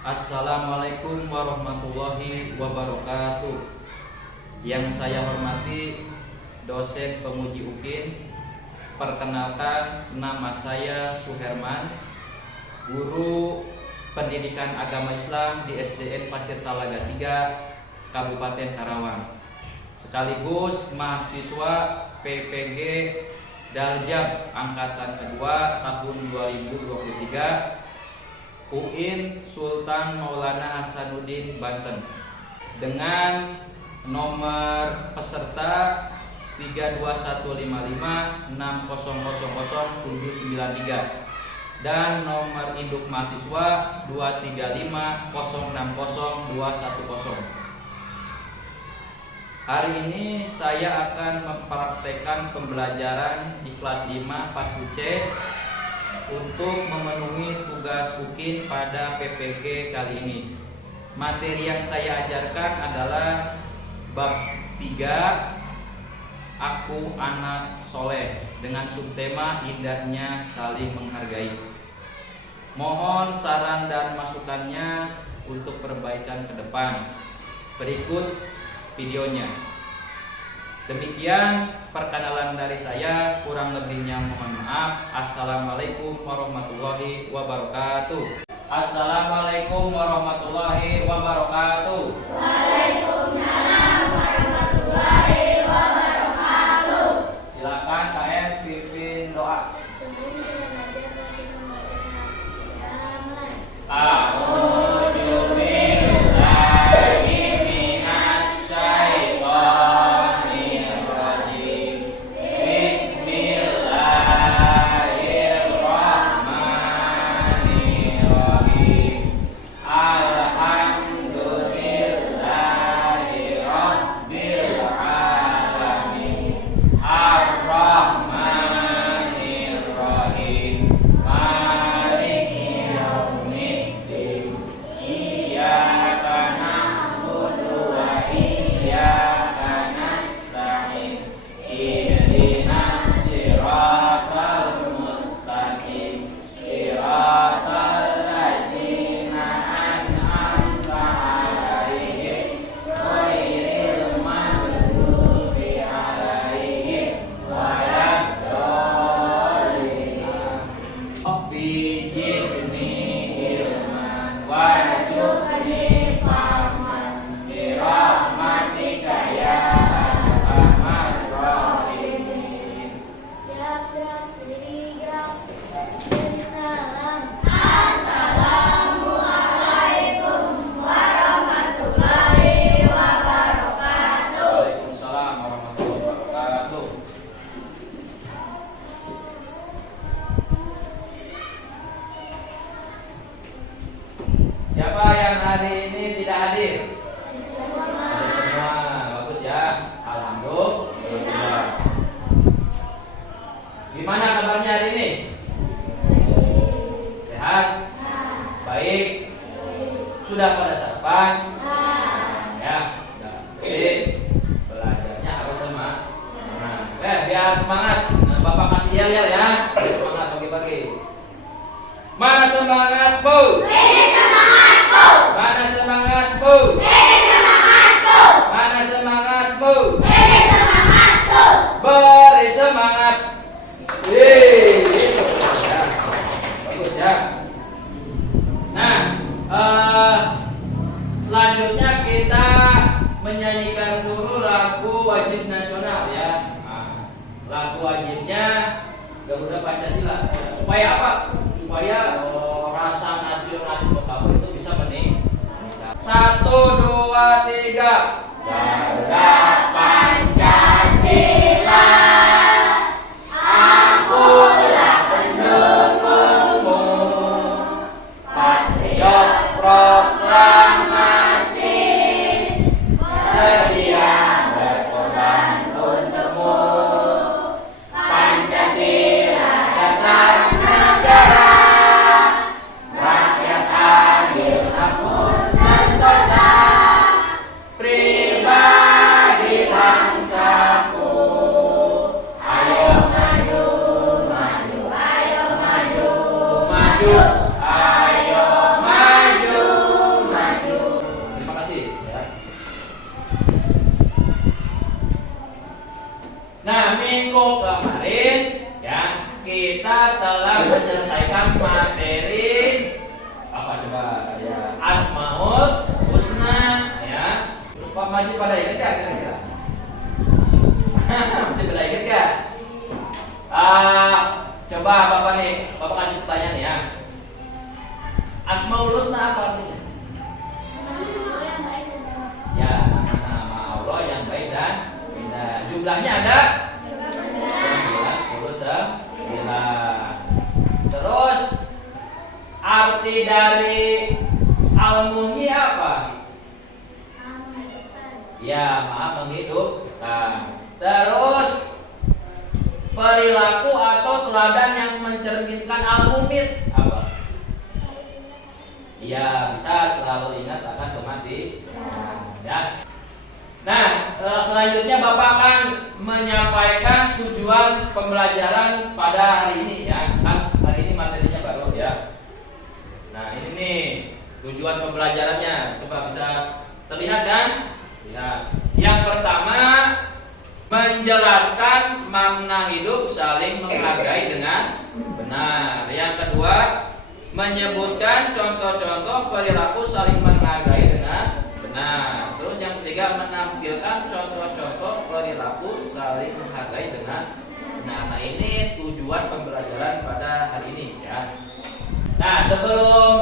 Assalamualaikum warahmatullahi wabarakatuh. Yang saya hormati dosen penguji UPIN. Perkenalkan, nama saya Suherman, guru pendidikan agama Islam di SDN Pasir Talaga 3, Kabupaten Karawang, sekaligus mahasiswa PPG Daljab angkatan kedua tahun 2023 UIN Sultan Maulana Hasanuddin Banten, dengan nomor peserta 3215560000793 dan nomor induk mahasiswa 235060210. Hari ini saya akan mempraktekkan pembelajaran di kelas 5 Pasu C untuk memenuhi tugas UKIN pada PPG kali ini. Materi yang saya ajarkan adalah bab 3, Aku Anak Soleh, dengan subtema indahnya saling menghargai. Mohon saran dan masukannya untuk perbaikan ke depan. Berikut videonya. Demikian perkenalan dari saya, kurang lebihnya mohon maaf. Assalamualaikum warahmatullahi wabarakatuh. Assalamualaikum warahmatullahi wabarakatuh. Waalaikumsalam warahmatullahi wabarakatuh. Silakan KM pimpin doa. Sebelum kita belajar, kita membacakan A'udzu billahi minasyaitonir rajim. Bismillahirrahmanirrahim. Alhamdulillahi rabbil alamin. Ar-Rahmanir Rahim. Maliki yaumiddin. Iyyaka na'budu wa iyyaka nasta'in. Ihdinas siratal mustaqim. Siratal ladzina an'amta 'alaihim ghairil maghdubi 'alaihim waladdallin. Rabbi zidni ilman warzuqni fahman birahmatika ya arhamar rahimin. Siap, gerak, berdiri, gerak. Beri salam. Assalamualaikum warahmatullahi wabarakatuh. Waalaikumsalam warahmatullahi wabarakatuh. Siapa yang hari ini tidak hadir? Semua. Bagus ya. Alhamdulillah. Gimana kabarnya hari ini? Sehat? Baik? Sudah pada sarapan? Ya, sudah. Jadi belajarnya harus semangat. Biar semangat. Nah, Bapak kasih yel-yel ya. Semangat pagi-pagi. Mana semangat, Bu? Mana semangat, Bu? Mana semangat, Bu? Beri semangat. Gitu. Ya. Bagus ya. Nah, selanjutnya kita menyanyikan dulu lagu wajib nasional ya. Nah, lagu wajibnya Garuda Pancasila. Supaya apa? Supaya rasa nasionalisme kamu itu bisa meningkat. 1, 2, 3. Garuda Pancasila, akulah pendukungmu, patriot proklamasi, sedia berkorban untukmu. Pancasila dasar negara, rakyat adil, makmur sentosa, apa artinya? yang baik dan benar. Ya, nama-nama Allah yang baik dan indah. Jumlahnya ada 99. Terus arti dari al-muhyi apa? Menghidupkan. Ya, maaf menghidupkan. Terus perilaku atau teladan yang mencerminkan al-mumit apa? Ya, bisa selalu ingat akan kematian. Ya. Nah, selanjutnya Bapak akan menyampaikan tujuan pembelajaran pada hari ini ya. Kan hari ini materinya baru ya. Nah, ini nih tujuan pembelajarannya. Coba bisa terlihat kan? Lihat. Yang pertama, menjelaskan makna hidup saling menghargai dengan benar. Yang kedua, menyebutkan contoh-contoh perilaku saling menghargai dengan benar. Terus yang ketiga, menampilkan contoh-contoh perilaku saling menghargai dengan benar. Nah, ini tujuan pembelajaran pada hari ini ya. Nah, sebelum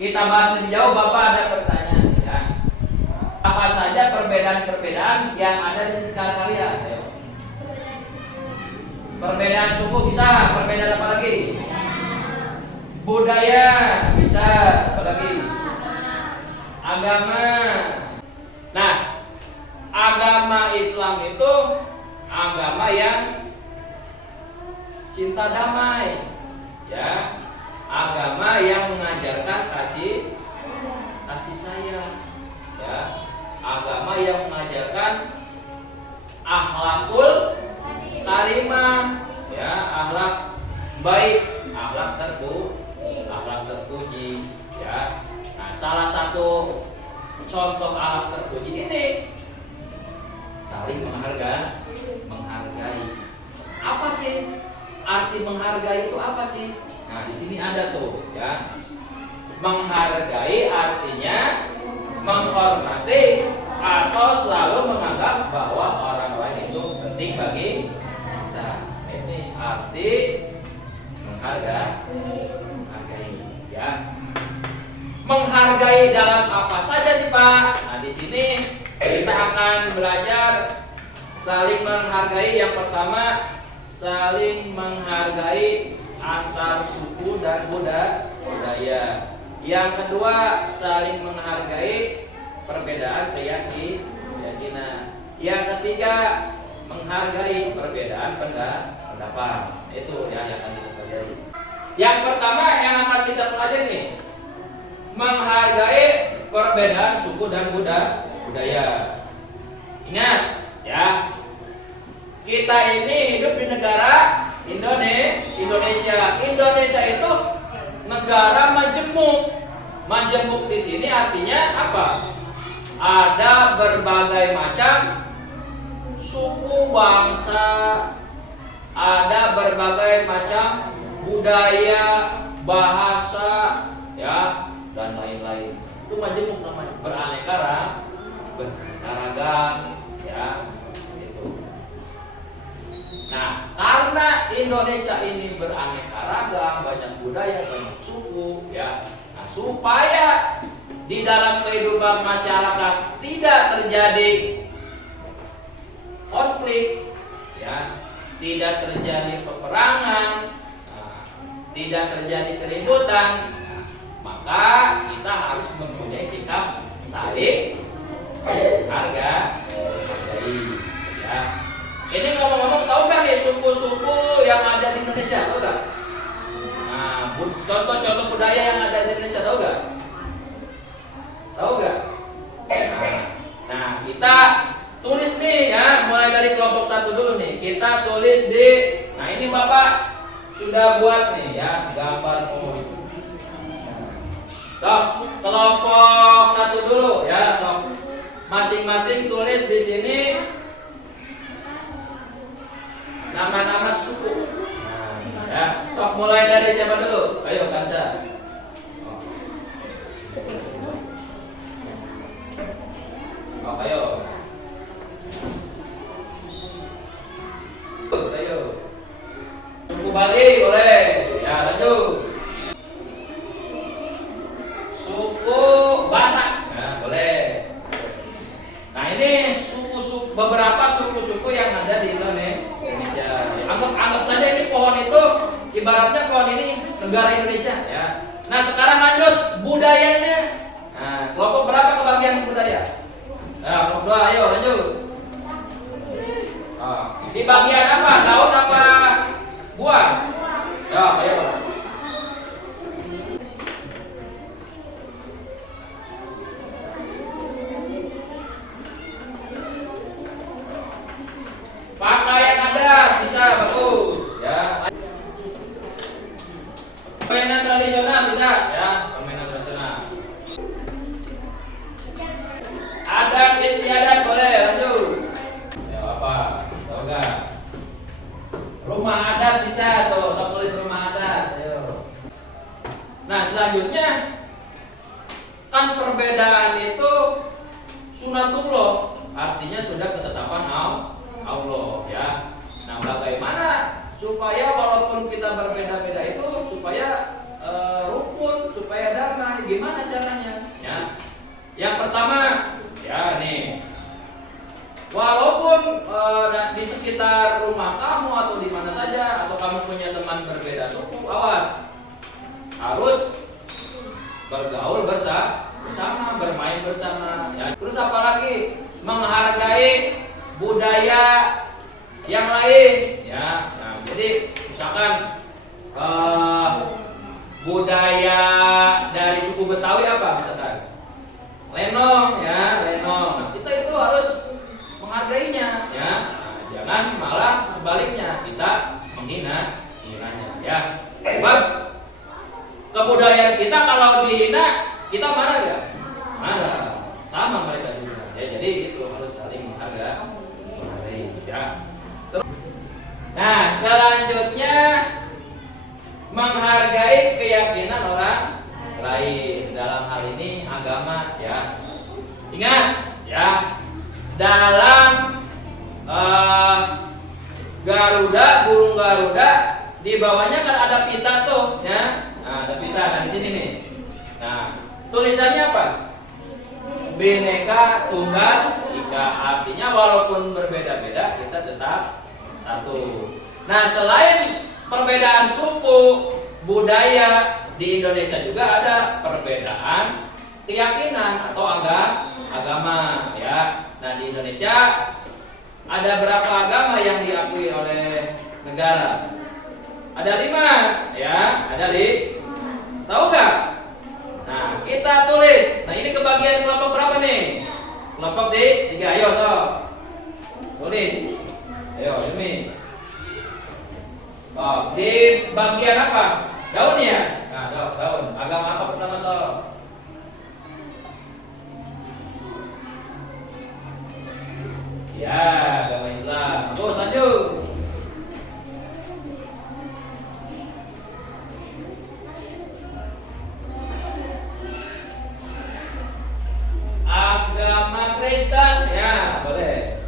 kita bahas lebih jauh, Bapak ada pertanyaan ya. Apa saja perbedaan-perbedaan yang ada di sekitar kalian? Ayo. Perbedaan suku bisa, perbedaan apa lagi? Budaya bisa, apa lagi? Agama. Nah, agama Islam itu agama yang cinta damai, ya. Agama yang mengajarkan kasih sayang, ya. Agama yang mengajarkan akhlakul karimah, ya, akhlak baik, akhlak terpuji, ya. Nah, salah satu contoh akhlak terpuji ini saling menghargai. Apa sih arti menghargai itu apa sih? Nah, di sini ada tuh, ya. Menghargai artinya menghormati atau selalu menganggap bahwa orang lain itu penting bagi kita. Ini arti menghargai, ya. Menghargai dalam apa saja sih, Pak? Nah, di sini kita akan belajar saling menghargai. Yang pertama, saling menghargai antar suku dan budaya. Yang kedua, saling menghargai perbedaan keyakinan. Yang ketiga, menghargai perbedaan pendapat. Itu ya yang akan kita pelajari. Yang pertama yang akan kita pelajari nih, menghargai perbedaan suku dan budaya. Ingat ya, kita ini hidup di negara Indonesia. Indonesia itu negara majemuk. Majemuk di sini artinya apa? Ada berbagai macam suku bangsa, ada berbagai macam budaya, bahasa, ya, dan lain-lain. Itu majemuk namanya, beraneka ragam, ya. Nah, karena Indonesia ini beraneka ragam, banyak budaya, banyak suku, ya. Nah, supaya di dalam kehidupan masyarakat tidak terjadi konflik, ya, tidak terjadi peperangan, tidak terjadi keributan, maka kita harus mempunyai sikap saling hargai, ya. Ini ngomong-ngomong, tahu nggak nih suku-suku yang ada di Indonesia, tahu nggak? Nah, contoh-contoh budaya yang ada di Indonesia, tahu nggak? Tahu nggak? Nah, kita tulis nih ya, mulai dari kelompok 1 dulu nih. Kita tulis di, nah ini Bapak sudah buat nih ya, gambar umum. Sok, kelompok 1 dulu ya, sok. Masing-masing tulis di sini nama-nama suku. Nah, ya, sok mulai dari siapa dulu? Ayo, Kansa. Oh, ayo. Ayo. Suku Bali boleh. Ya, lanjut. suku Batak. Nah, boleh. Nah, ini beberapa suku-suku yang ada di Indonesia. Anggap saja ini pohon itu ibaratnya pohon ini negara Indonesia ya. Nah, sekarang lanjut budayanya. Nah, kelompok berapa kebagian budaya? Nah, kelompok 2, ayo lanjut. Di bagian apa? Daun apa buah? Ya, ayo. Pakaian adat bisa, bagus ya. Permainan tradisional bisa ya, permainan tradisional. Adat istiadat boleh, lanjut. Ya apa? Tahu enggak? Rumah adat bisa tuh, saya tulis rumah adat. Ayo. Nah, selanjutnya kan perbedaan itu sunatullah, artinya sudah ketetapan Allah ya. Nah, bagaimana supaya walaupun kita berbeda-beda itu supaya rukun, supaya damai? Gimana caranya? Ya. Yang pertama, ya nih. Walaupun di sekitar rumah kamu atau di mana saja atau kamu punya teman berbeda suku, awas. Harus bergaul bersama, bermain bersama ya. Terus apalagi menghargai budaya yang lain ya. Nah, jadi misalkan budaya dari suku Betawi apa misalkan? Lenong ya, lenong. Nah, kita itu harus menghargainya ya. Nah, jangan malah sebaliknya kita menghina ya. Sebab kebudayaan kita kalau dihina kita marah ya? Marah. Sama mereka juga. Ya, jadi itu harus saling menghargai ya. Nah, selanjutnya menghargai keyakinan orang lain, dalam hal ini agama ya. Ingat ya, dalam Garuda, burung Garuda di bawahnya kan ada pita tuh ya. Nah, ada pita. Nah, di sini nih. Nah, tulisannya apa? Bhinneka Tunggal Ika, artinya walaupun berbeda-beda kita tetap satu. Nah, selain perbedaan suku, budaya, di Indonesia juga ada perbedaan keyakinan atau agama ya. Nah, di Indonesia ada berapa agama yang diakui oleh negara? Ada 5 ya, ada tahu nggak? Nah, kita tulis. Nah, ini kebagian kelompok berapa nih? Kelompok D 3. Ayo, so. Tulis. Ayo, ini. Oh, di bagian apa? Daun ya? Nah, daun. Agama apa pertama, so? Ya, agama Islam. Terus lanjut. Agama Kristen ya, boleh.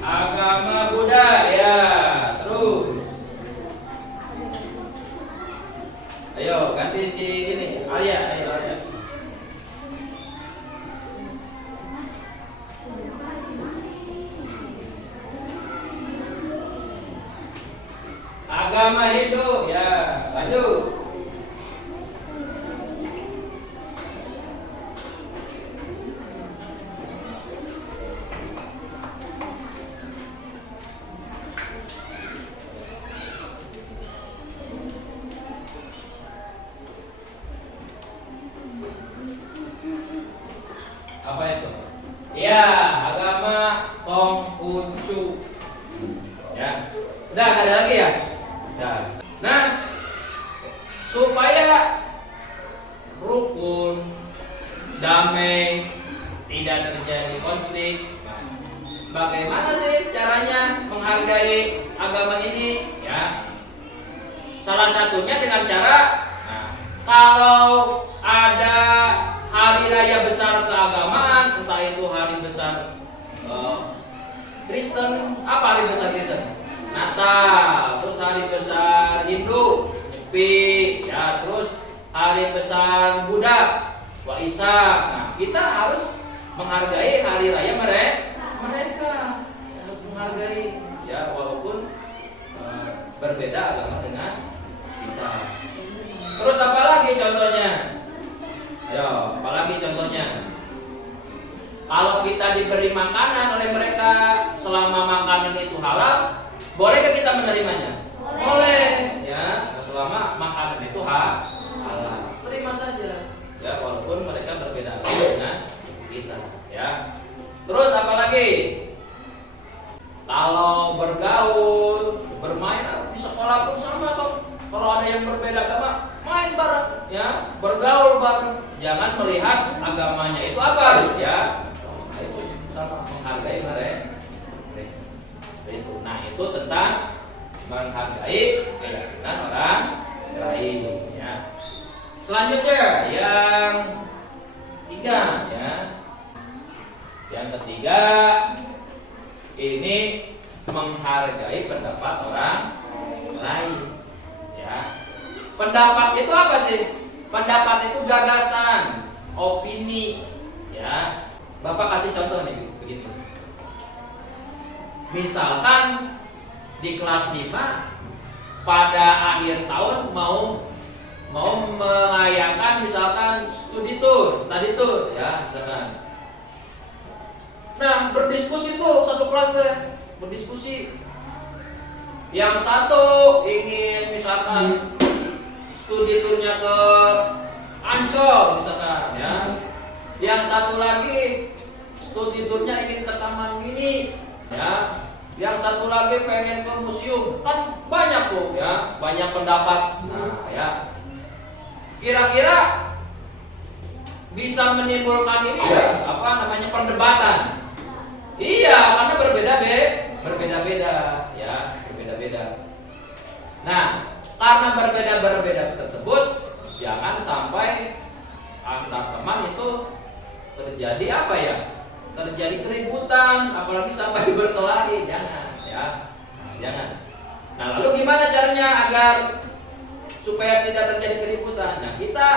Agama Buddha ya, terus. Ayo ganti si ini, Alia, ayo Alia. Agama Hindu ya, lanjut. Apa itu? Ya, agama Konghucu. Ya, udah nggak ada lagi ya? Nah, supaya rukun, damai, tidak terjadi konflik, bagaimana sih caranya menghargai agama ini? Ya, salah satunya dengan cara, kalau ada hari raya besar keagamaan, entah itu hari besar Kristen, apa hari besar Kristen? Natal, terus hari besar Hindu, Nyepi, ya, terus hari besar Buddha, Waisak. Nah, kita harus menghargai hari raya mereka, harus menghargai, ya, walaupun berbeda agama dengan kita. Terus apa lagi contohnya? Ayo, apa lagi contohnya? Kalau kita diberi makanan oleh mereka selama makanan itu halal, bolehkah kita menerimanya? Boleh, ya, selama makanan itu halal. Terima saja, ya, walaupun mereka berbeda agama dengan kita, ya. Terus apa lagi? Kalau bergaul, bermain di sekolah pun sama, sob. Kalau ada yang berbeda agama, main bareng, ya, bergaul bareng. Jangan melihat agamanya itu apa, ya. Nah, itu sama, menghargai mereka. Itu. Nah, itu tentang menghargai keyakinan orang lain, ya. Selanjutnya yang ketiga, ya. Yang ketiga ini menghargai pendapat orang lain, ya. Pendapat itu apa sih? Pendapat itu gagasan, opini, ya. Bapak kasih contoh nih begini. Misalkan di kelas 5 pada akhir tahun mau merayakan misalkan study tour, ya, misalkan. Nah, berdiskusi tuh satu kelas deh, berdiskusi. Yang satu ingin misalkan studi tournya ke Ancol misalkan, ya. Yang satu lagi studi tournya ingin ke Taman Mini, ya. Yang satu lagi pengen ke museum. Kan banyak tuh, ya, banyak pendapat. Nah, ya. Kira-kira bisa menimbulkan ini ya, apa namanya, perdebatan. Iya, karena berbeda-beda, ya, berbeda-beda. Nah, karena berbeda-beda tersebut, jangan sampai antar teman itu terjadi apa ya? Terjadi keributan, apalagi sampai berkelahi, jangan, ya. Nah, jangan. Nah, lalu gimana caranya agar supaya tidak terjadi keributan? Nah, kita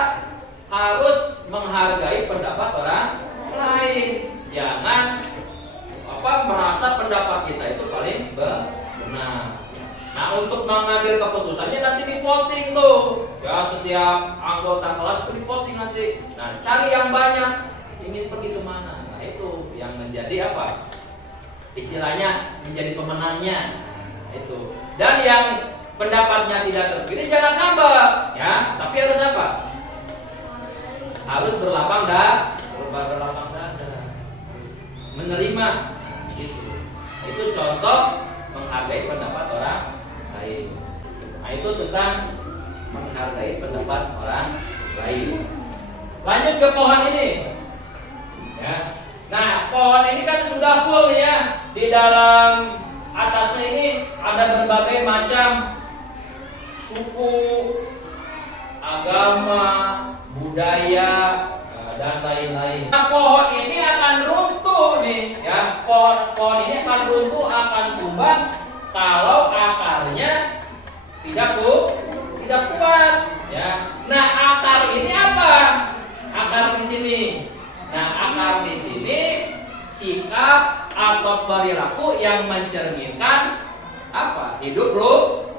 harus menghargai pendapat orang lain. Jangan merasa pendapat kita itu paling benar. Nah, untuk mengambil keputusannya nanti di voting tuh. Ya, setiap anggota kelas itu di voting nanti. Nah, cari yang banyak, ingin pergi kemana. Nah, itu yang menjadi apa? Istilahnya menjadi pemenangnya. Nah, itu. Dan yang pendapatnya tidak terpilih jangan ngambek, ya. Tapi harus apa? Harus berlapang dada. Menerima. Gitu. Itu contoh menghargai pendapat orang lain. Nah, itu tentang menghargai pendapat orang lain. Lanjut ke pohon ini, ya. Nah, pohon ini kan sudah full, ya. Di dalam atasnya ini ada berbagai macam suku, agama, budaya, dan lain-lain. Nah, pohon ini akan runtuh nih, ya. Pohon ini akan runtuh, akan tumbang kalau akarnya tidak kuat, ya. Nah, akar ini apa? Akar di sini. Nah, akar di sini sikap atau perilaku yang mencerminkan apa? Hidup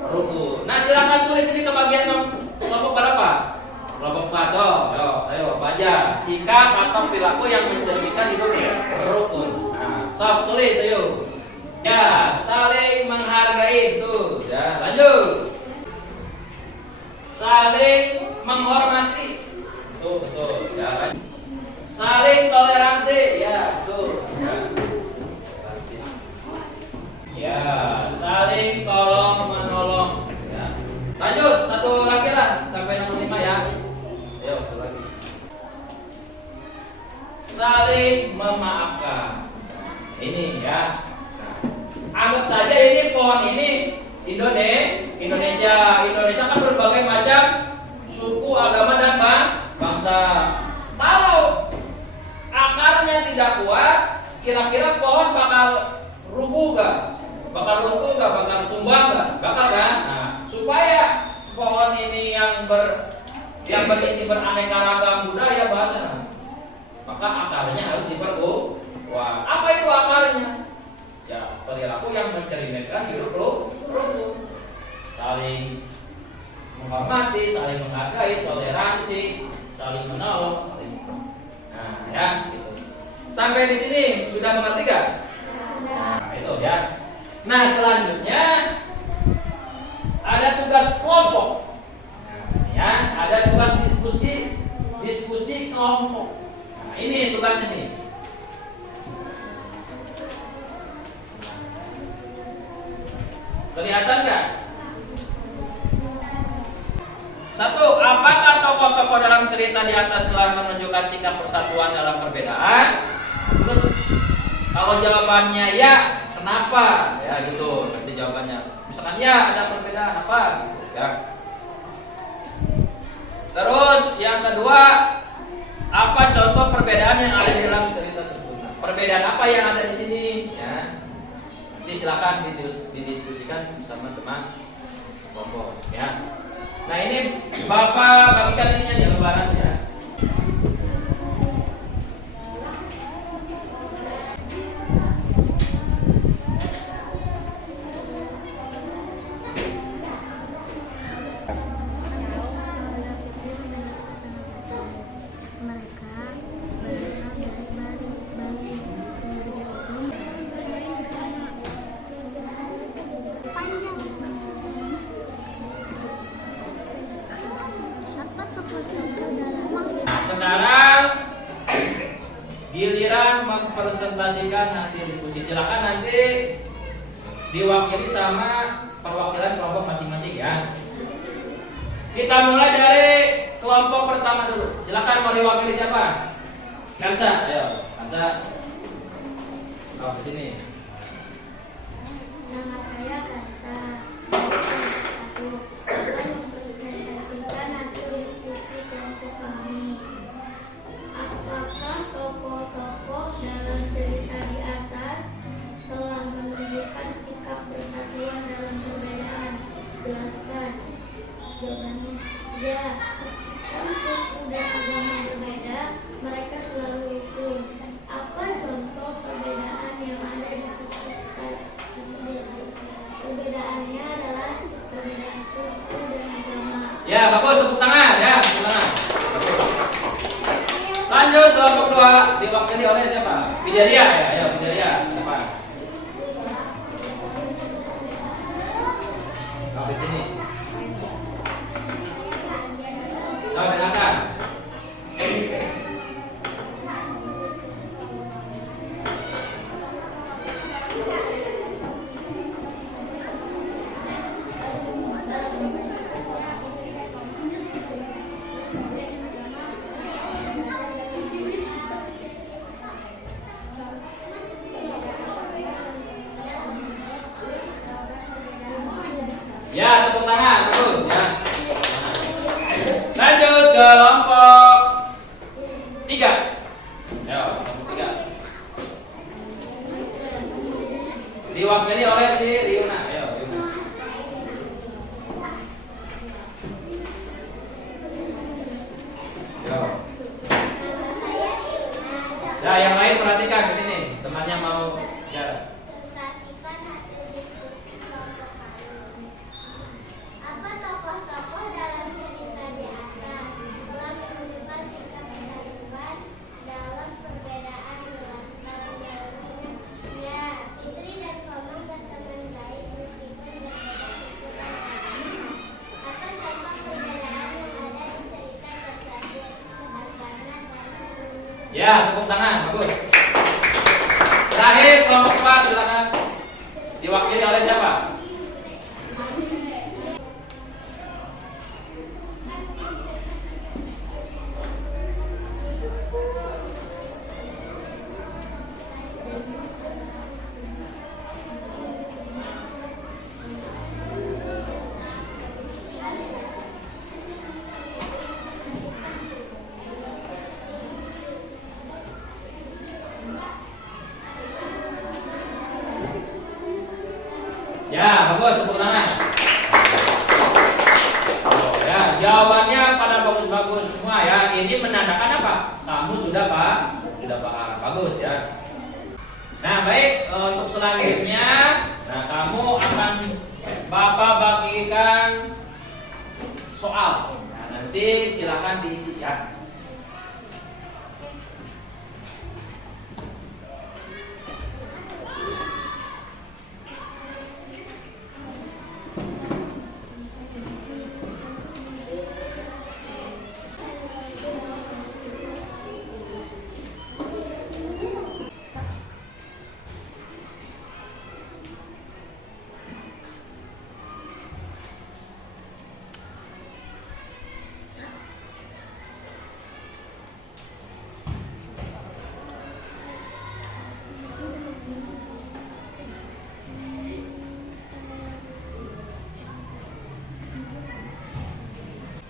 rukun. Nah, silakan tulis ini ke bagian kelompok berapa? Kelompok 4. Ayo baca. Sikap atau perilaku yang mencerminkan hidup rukun. Nah, sok tulis ayo. Ya, saling menghargai tuh. Ya, lanjut. Saling menghormati. Betul. Ya, lanjut. Saling toleransi. Ya, tuh. Ya, saling tolong menolong. Ya. Lanjut, satu lagi lah sampai nomor 5, ya. Ayo, satu lagi. Saling memaafkan. Ini, ya. Anggap saja ini pohon ini Indonesia kan berbagai macam suku, agama, dan bangsa. Kalau akarnya tidak kuat, kira-kira pohon bakal rubuh gak? Bakal runtuh gak? Bakal tumbang gak? Bakal kan? Nah, supaya pohon ini yang berisi beraneka ragam budaya bahasa, maka akarnya harus diperkuat. Apa itu akarnya? Ya, perilaku yang mencerminkan hidup rukun, saling menghormati, saling menghargai, toleransi, saling menolong, nah ya, gitu. Sampai di sini sudah mengerti gak? Nah, itu ya. Nah, selanjutnya ada tugas kelompok. Ya, ada tugas diskusi kelompok. Nah, ini tugasnya nih. Kelihatan nggak? Satu, apakah tokoh-tokoh dalam cerita di atas telah menunjukkan sikap persatuan dalam perbedaan? Terus kalau jawabannya ya, kenapa? Ya gitu, nanti jawabannya. Misalkan ya ada perbedaan apa? Gitu, ya. Terus yang kedua, apa contoh perbedaan yang ada di dalam cerita tersebut? Perbedaan apa yang ada di sini? Ya. Nanti silakan didiskusikan bersama teman kelompok. Ya. Nah ini Bapak bagikan ininya di lembaran ya. Sekarang giliran mempresentasikan hasil diskusi. Silakan nanti diwakili sama perwakilan kelompok masing-masing ya. Kita mulai dari kelompok pertama dulu. Silakan, mau diwakili siapa? Kansa, ayo Kansa. Kau ke sini. Nama saya Kansa. Satu, akan mempresentasikan hasil diskusi kelompok kami. Apakah tokoh-tokoh dalam cerita di atas telah menunjukkan sikap persatuan dalam perbedaan? Jelaskan. Jawabannya ya. Meskipun suku dan agama berbeda, mereka selalu rukun. Apa contoh perbedaan yang ada di suku tersebut? Perbedaannya adalah perbedaan suku dan agama. Ya, bagus, tepuk tangan ya, tepuk tangan. Lanjut kelompok kedua, diwakili oleh siapa? Bidalia ya, ayo Bidalia, depan. Kau di sini. Kau dengarkan. Ya, tepuk tangan, bagus ya. Lanjut ke kelompok 3. Ayo, kelompok 3. Diwakili oleh si Riuna. Ayo, Riuna. Yo. Ya, yang lain perhatikan ke sini. Temannya mau bicara. Apa tokoh-tokoh dalam cerita di atas telah menunjukkan sikap persatuan dalam perbedaan? Ya, Fitri dan Komang berteman baik meskipun berbeda suku dan agama. Apa contoh perbedaan yang ada di cerita tersebut? Karena Ya, tepuk tangan, bagus. Terakhir kelompok 4, silakan. Diwakili oleh siapa? Ya, bagus, tepuk tangan. Oh, ya, jawabannya pada bagus-bagus semua ya. Ini menandakan apa? Kamu sudah paham. Bagus ya. Nah, baik, untuk selanjutnya, nah kamu akan Bapak bagikan soal. Nah, nanti silakan diisi ya.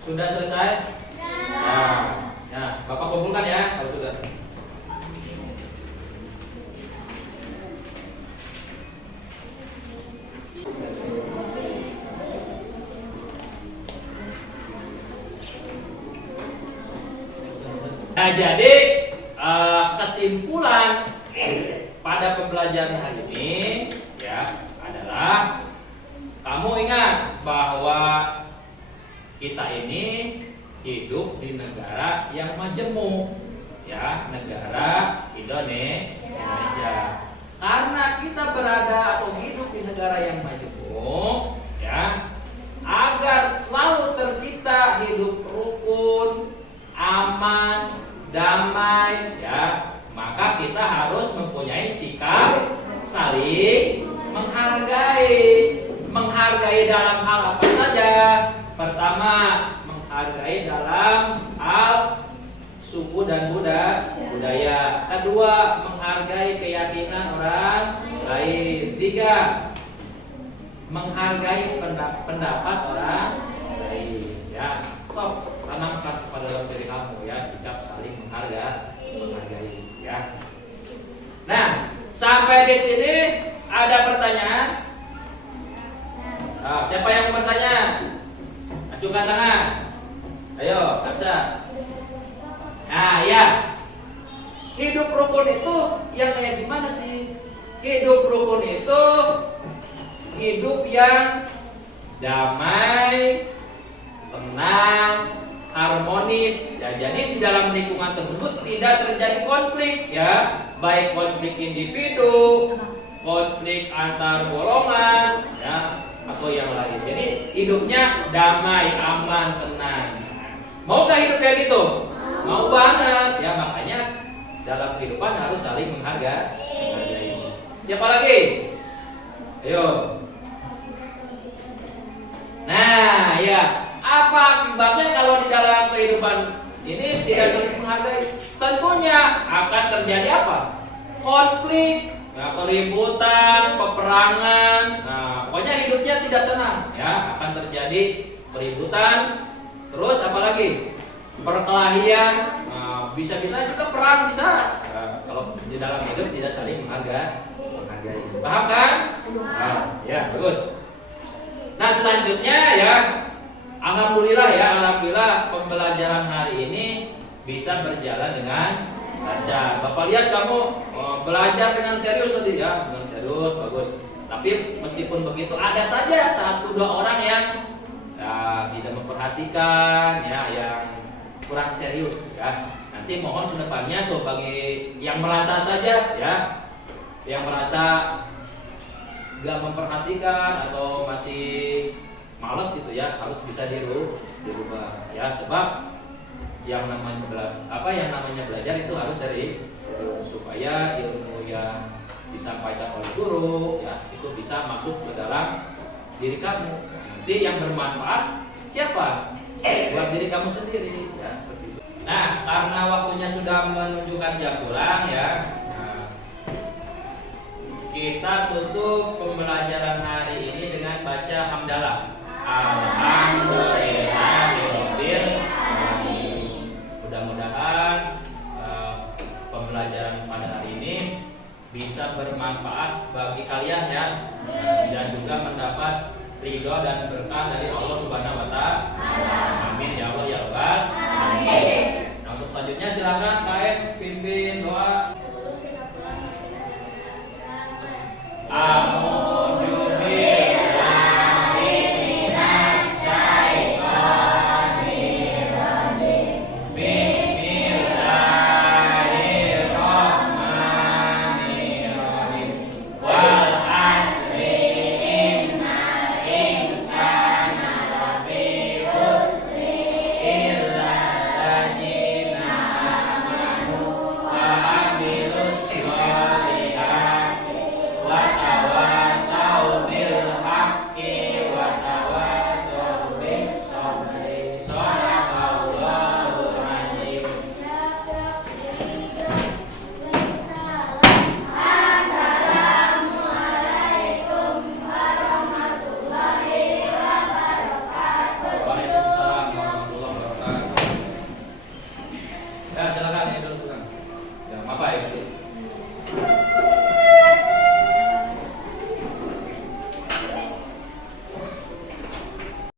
Sudah selesai? Nah, Bapak kumpulkan ya kalau sudah. Nah, jadi kesimpulan pada pembelajaran hari ini ya adalah kamu ingat bahwa kita ini hidup di negara yang majemuk ya, negara Indonesia. Karena kita berada atau hidup di negara yang majemuk ya, agar selalu tercipta hidup rukun, aman, damai ya, maka kita harus mempunyai sikap saling menghargai dalam hal apa saja. Pertama, menghargai dalam hal suku dan budaya. Kedua, menghargai keyakinan orang lain. Tiga, menghargai pendapat orang lain. Ya, stop. Tanamkan pada dalam diri kamu ya sikap saling menghargai. Ya. Nah, sampai di sini ada pertanyaan? Nah, siapa yang bertanya? Ajukan tangan. Ayo, Aksa. Nah, ya. Hidup rukun itu yang kayak gimana sih? Hidup rukun itu hidup yang damai, tenang, harmonis. Ya, jadi di dalam lingkungan tersebut tidak terjadi konflik ya, baik konflik individu, konflik antar golongan ya, atau yang lain. Jadi hidupnya damai, aman, tenang. Mau gak hidup kayak gitu? Mau banget ya, makanya dalam kehidupan harus saling menghargai. Siapa lagi? Ayo. Nah ya, apa akibatnya kalau di dalam kehidupan ini tidak saling menghargai? Tentunya akan terjadi apa? Konflik, ya, keributan, peperangan. Nah, pokoknya hidupnya tidak tenang ya, akan terjadi keributan. Terus apa lagi? Perkelahian. Nah, bisa-bisa juga perang bisa. Nah, kalau di dalam hidup tidak saling menghargai. Paham kan? Nah, ya, bagus. Nah, selanjutnya ya, alhamdulillah pembelajaran hari ini bisa berjalan dengan lancar. Bapak lihat kamu belajar dengan serius tadi ya, dengan serius, bagus. Tapi meskipun begitu ada saja 1-2 orang yang ya, tidak memperhatikan ya, yang kurang serius ya. Nanti mohon kedepannya tuh bagi yang merasa saja ya, yang merasa gak memperhatikan atau masih malas gitu ya, harus bisa dirubah ya, sebab yang namanya belajar itu harus serius supaya ilmu yang disampaikan oleh guru ya itu bisa masuk ke dalam diri kamu. Nanti yang bermanfaat siapa? Buat diri kamu sendiri ya, seperti itu. Nah, karena waktunya sudah menunjukkan jam pulang ya, kita tutup pembelajaran hari ini dengan baca hamdalah. Alhamdulillahirabbil alamin. Mudah-mudahan pembelajaran pada hari ini bisa bermanfaat bagi kalian ya. dan juga mendapat ridho dan berkah dari Allah Subhanahu wa Ta'ala. Amin ya Allah ya Rabbal alamin.